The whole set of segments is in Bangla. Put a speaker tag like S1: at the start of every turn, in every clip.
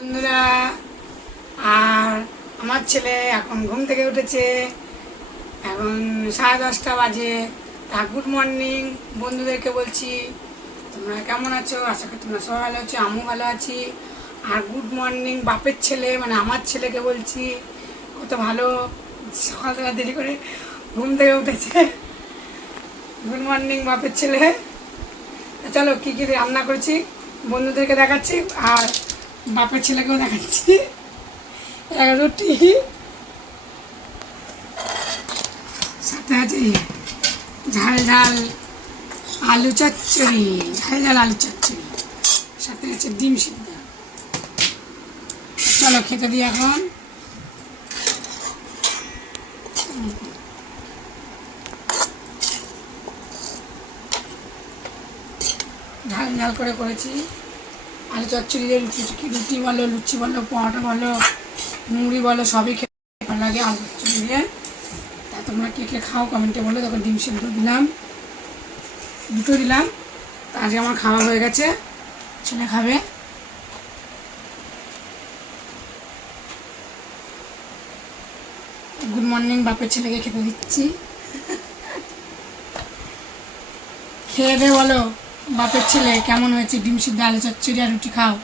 S1: বন্ধুরা, আর আমার ছেলে এখন ঘুম থেকে উঠেছে। এখন সাড়ে দশটা বাজে। তা গুড মর্নিং বন্ধুদেরকে বলছি, তোমরা কেমন আছো? আশা করি তোমরা সবাই ভালো আছো, আমিও ভালো আছি। আর গুড মর্নিং বাপের ছেলে মানে আমার ছেলেকে বলছি, কত ভালো, সকাল থেকে দেরি করে ঘুম থেকে উঠেছে। গুড মর্নিং বাপের ছেলে। চলো, কী কী রান্না করেছি, বন্ধুদেরকে দেখাচ্ছি। আর বাপের ছেলেকেও দেখাচ্ছি। এগারোটি সাথে আছে ঝাল ঝাল আলু চচ্চড়ি ঝাল ঝাল আলু চচ্চড়ি। সাথে আছে ডিম সিদ্ধ। চলো খেতে দিই এখন। ঝাল ঝাল করে করেছি। আলু চচ্চড়ি দিয়ে রুটি রুটি বলো, লুচি বলো, পরোটা বলো, মুড়ি বলো, সবই খেতে ভালো লাগে। আলু চচ্চড়ি দিয়ে তা তোমরা কে কে খাও কমেন্টে বলো তখন ডিম সিদ্ধ দিলাম, দুটো দিলাম, তা আজকে আমার খাওয়া হয়ে গেছে, ছেলে খাবে। গুড মর্নিং, বাপের ছেলেকে খেতে দিচ্ছি। খেয়ে দে বলো। বাপের ছেলে, কেমন হয়েছে? ডিম সিদ্ধ, আলু চচ্চড়ি আর রুটি খাও।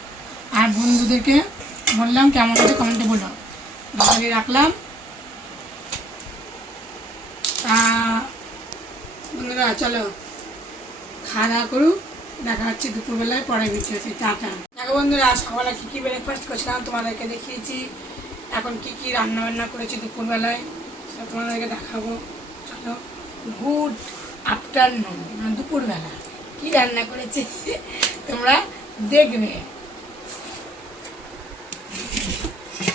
S1: আর বন্ধুদেরকে বললাম, কেমন হয়েছে কমেন্টে বলো। বাড়ি রাখলাম। তা বন্ধুরা, চলো। খাওয়া দাওয়া করুক। দেখা হচ্ছে দুপুরবেলায় পরে ভিডিওতে। টাটা। দেখো বন্ধুরা সকালে কী কী ব্রেকফাস্ট করছিলাম তোমাদেরকে দেখিয়েছি। এখন কি কি রান্না বান্না করেছি দুপুরবেলায়, সেটা তোমাদেরকে দেখাবো। চলো গুড আফটারনুন মানে দুপুরবেলা। কি রান্না করেছি? তোমরা দেখবে।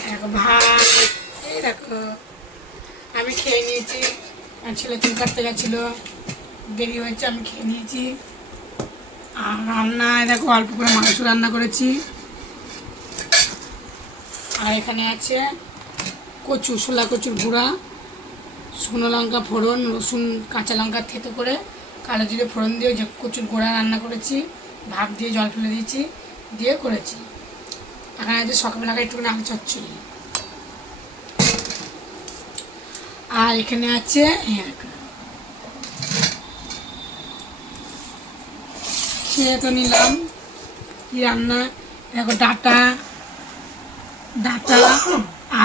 S1: দেখো এই দেখো। আমি খেয়ে নিয়েছি। আর ছেলে চুল কাটতে গেছিল। দেরি হয়েছে, আমি খেয়ে নিয়েছি। আর রান্নায় দেখো অল্প করে মাংস রান্না করেছি। আর এখানে আছে কচু শোলা কচুর গুঁড়া, শুকনো লঙ্কা ফোড়ন, রসুন, কাঁচা লঙ্কা থেতো করে কালো জিরে ফোড়ন দিয়ে যে কচুর গোড়া রান্না করেছি ভাত দিয়ে জল ফেলে দিয়েছি, দিয়ে করেছি। এখানে আছে সকালবেলাকে একটুখানি আলু চচ্চড়ি। আর এখানে আছে হ্যাঁ তো নিলাম, কি রান্না? দেখো ডাটা ডাটা,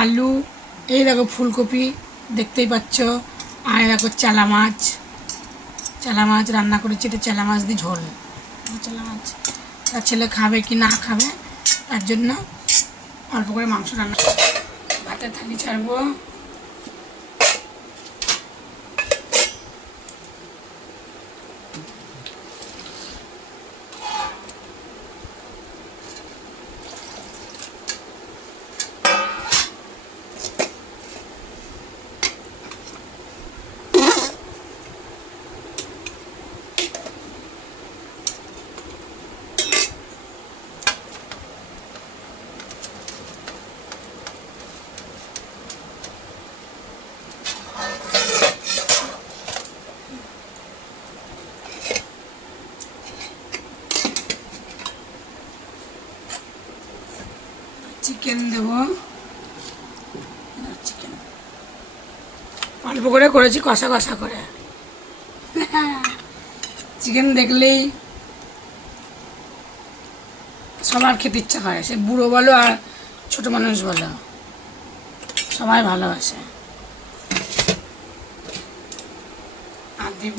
S1: আলু, এই দেখো ফুলকপি, দেখতেই পাচ্ছ। আর দেখো চালা মাছ। চালা মাছ রান্না করেছি এটা চেলা মাছ দিয়ে ঝোল। চেলা মাছ তার ছেলে খাবে কি না খাবে তার জন্য অল্প করে মাংস রান্না ভাতের থালি ছাড়বো। চিকেন দেবো। চিকেন অল্প করে করেছি, কষা কষা করে। চিকেন দেখলেই সবার খেতে ইচ্ছা করে। সে বুড়ো বলো আর ছোট মানুষ বলো। সবাই ভালোবাসে। আর দেব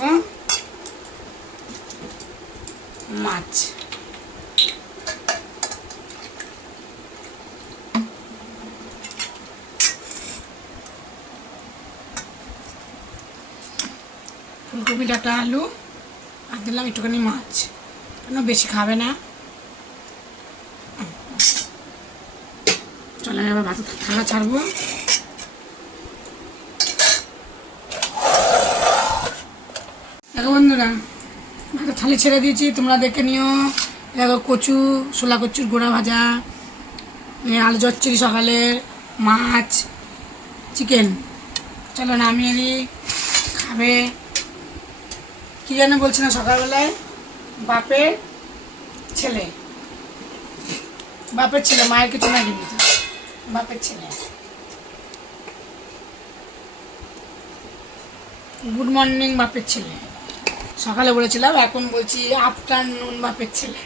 S1: মাছ। ফুলকপি ডাটা আলু আর দিলাম একটুখানি মাছ। কেন বেশি খাবে না? চলে আমি আবার ভাত থালা ছাড়বো। দেখো বন্ধুরা ভাত থালি ছেড়ে দিয়েছি, তোমরা দেখে নিও। দেখো কচু শোলা কচুর গোড়া ভাজা আলু চচ্চড়ি সকালের মাছ, চিকেন। চলো নামিয়ে নিই খাবে। কি যেন বলছি না, সকালবেলায় বাপের ছেলে। বাপের ছেলে, মায়ের কিছু না কিন্তু। বাপের ছেলে। গুড মর্নিং বাপের ছেলে। সকালে বলেছিলাম, এখন বলছি আফটারনুন বাপের ছেলে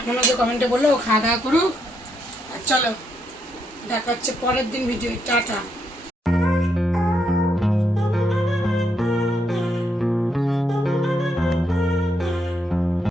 S1: এখন ওকে কমেন্টে বলল খাওয়া দাওয়া করুক। আর চলো দেখা হচ্ছে পরের দিন ভিডিও টাটা।